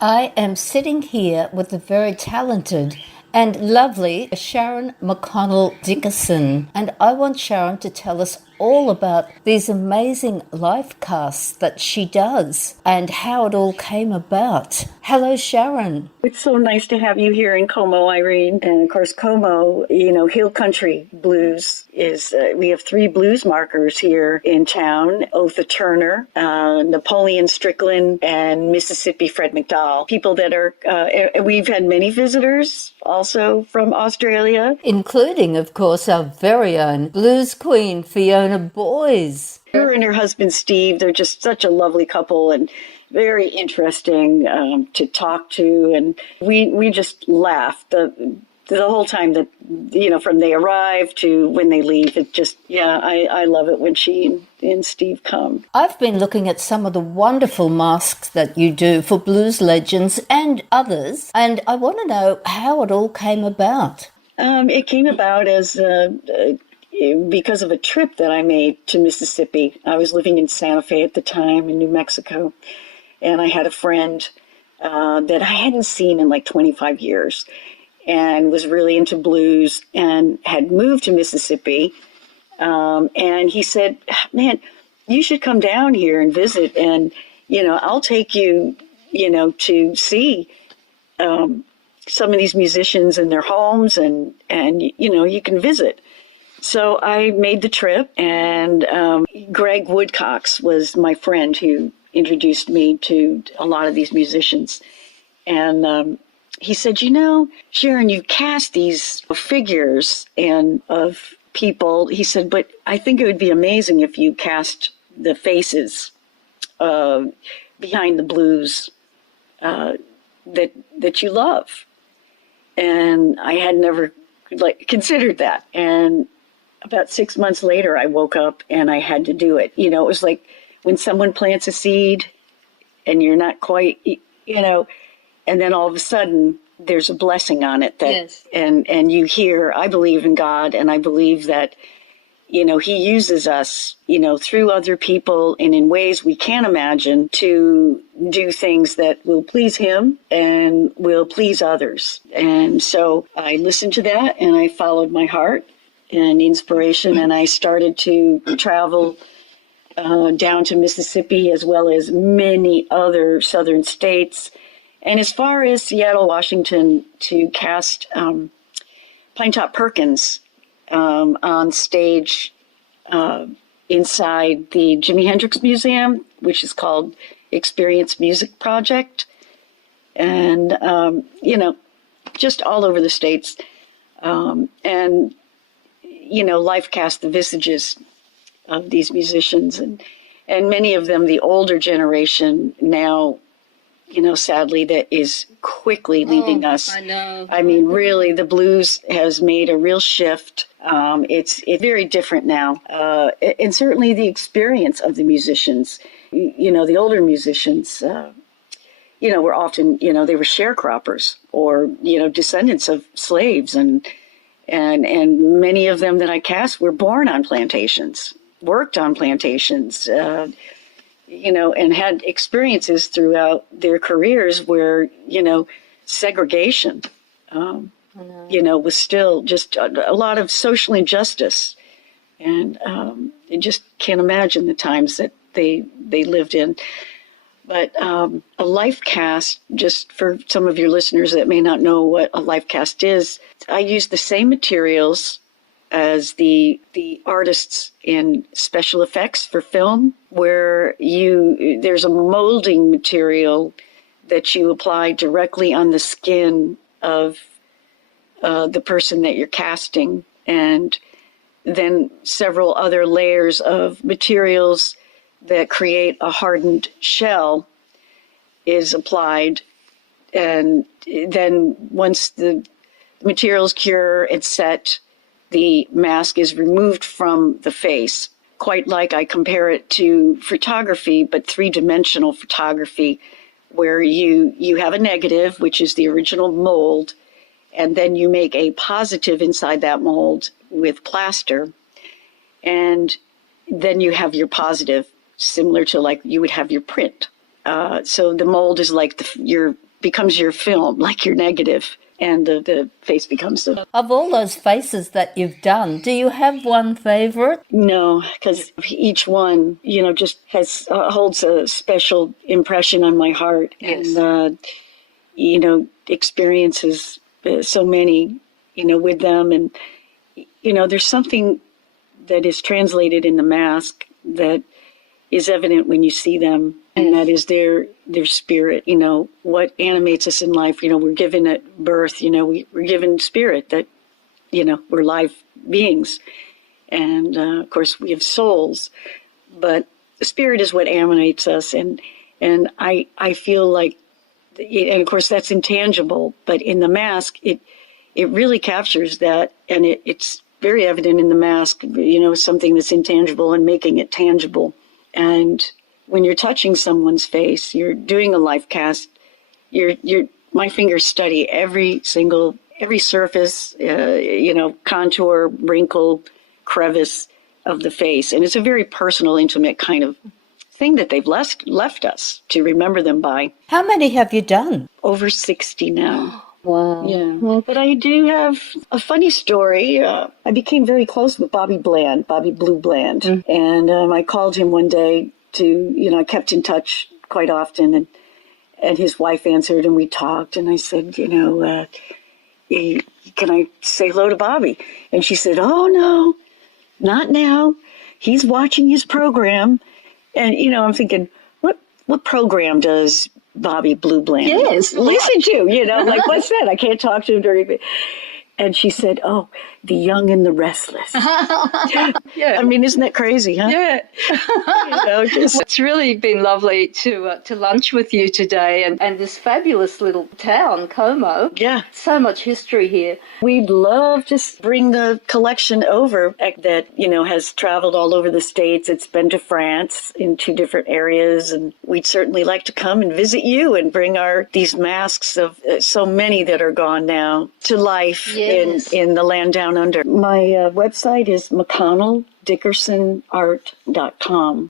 I am sitting here with the very talented and lovely Sharon McConnell-Dickerson, and I want Sharon to tell us all about these amazing life casts that she does and how it all came about. Hello, Sharon. It's so nice to have you here in Como, Irene. And of course, Como, Hill Country Blues is, we have 3 blues markers here in town: Otha Turner, Napoleon Strickland, and Mississippi Fred McDowell. People that are, we've had many visitors also from Australia. Including, of course, our very own blues queen, Fiona Boyes. Her and her husband, Steve, they're just such a lovely couple and very interesting to talk to. And we just laugh the whole time that, from they arrive to when they leave. It just, I love it when she and Steve come. I've been looking at some of the wonderful masks that you do for blues legends and others, and I want to know how it all came about. It came about as because of a trip that I made to Mississippi. I was living in Santa Fe at the time in New Mexico, and I had a friend that I hadn't seen in like 25 years and was really into blues and had moved to Mississippi. And he said, man, you should come down here and visit, and, I'll take you, to see some of these musicians in their homes, and you can visit. So I made the trip, and Greg Woodcox was my friend who introduced me to a lot of these musicians. And he said, Sharon, you cast these figures and of people. He said, but I think it would be amazing if you cast the faces behind the blues that you love. And I had never considered that. And about 6 months later, I woke up and I had to do it. It was like when someone plants a seed and you're not quite, and then all of a sudden there's a blessing on it that, yes. And you hear, I believe in God, and I believe that, he uses us, through other people and in ways we can't imagine to do things that will please him and will please others. And so I listened to that and I followed my heart and inspiration, and I started to travel down to Mississippi as well as many other southern states, and as far as Seattle, Washington, to cast Pinetop Perkins on stage inside the Jimi Hendrix Museum, which is called Experience Music Project, and just all over the states, and life cast the visages of these musicians, and many of them, the older generation now, sadly, that is quickly leaving us. I know. I mean, really, the blues has made a real shift. It's very different now. And certainly the experience of the musicians, the older musicians, were often, they were sharecroppers or, descendants of slaves. And many of them that I cast were born on plantations, worked on plantations, and had experiences throughout their careers where, segregation, was still just a lot of social injustice. And I just can't imagine the times that they lived in. But a life cast, just for some of your listeners that may not know what a life cast is, I use the same materials as the artists in special effects for film, where there's a molding material that you apply directly on the skin of the person that you're casting, and then several other layers of materials that create a hardened shell is applied. And then once the materials cure and set, the mask is removed from the face. Quite like I compare it to photography, but three-dimensional photography, where you have a negative, which is the original mold, and then you make a positive inside that mold with plaster, and then you have your positive, similar to like you would have your print. So the mold is like your becomes your film, like your negative, and the face becomes the... Of all those faces that you've done, do you have one favorite? No, because each one, just holds a special impression on my heart. Yes. And, experiences so many, with them. And, there's something that is translated in the mask that is evident when you see them, and that is their spirit. What animates us in life. We're given at birth. We're given spirit, that we're live beings, and of course we have souls, but the spirit is what animates us, and I feel like, and of course that's intangible, but in the mask it really captures that, and it's very evident in the mask. Something that's intangible and making it tangible. And when you're touching someone's face, you're doing a life cast. My fingers study every surface, contour, wrinkle, crevice of the face. And it's a very personal, intimate kind of thing that they've left us to remember them by. How many have you done? Over 60 now. Wow. Yeah. But I do have a funny story. I became very close with Bobby Blue Bland. And I called him one day I kept in touch quite often, and his wife answered, and we talked, and I said, can I say hello to Bobby? And she said, oh, no, not now. He's watching his program. And, I'm thinking, what program does Bobby Blue Bland listen to? What's that? I can't talk to him during it. And she said, oh, The Young and the Restless. Yeah. I mean, isn't that crazy, huh? Yeah. It's really been lovely to lunch with you today, and this fabulous little town, Como. Yeah. So much history here. We'd love to bring the collection over that, has traveled all over the States. It's been to France in 2 different areas, and we'd certainly like to come and visit you and bring these masks of so many that are gone now to life. Yes. In the land down under. My website is McConnell.DickersonArt.com.